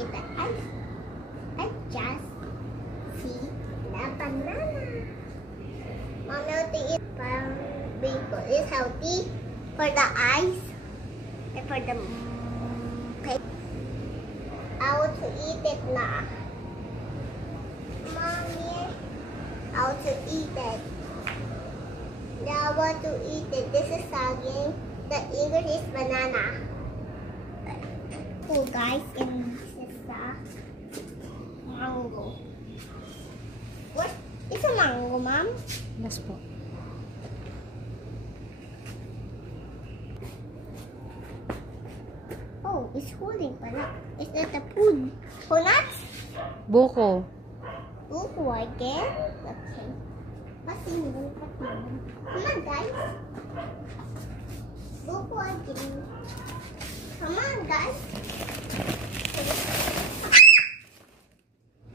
eat the ice. I just see the banana. Mommy want to eat because it's healthy for the eyes and for the face. I want to eat it now. Mommy, I want to eat it. Now I want to eat it. This is saging. The English is banana. Oh guys, and this is the mango. What? It's a mango, Mom? Yes po. Oh, it's holding pala. Is that the food? Nuts? Buko. Buko again? Okay. Kasi buko naman. Come on, guys. Buko again. Come on, guys.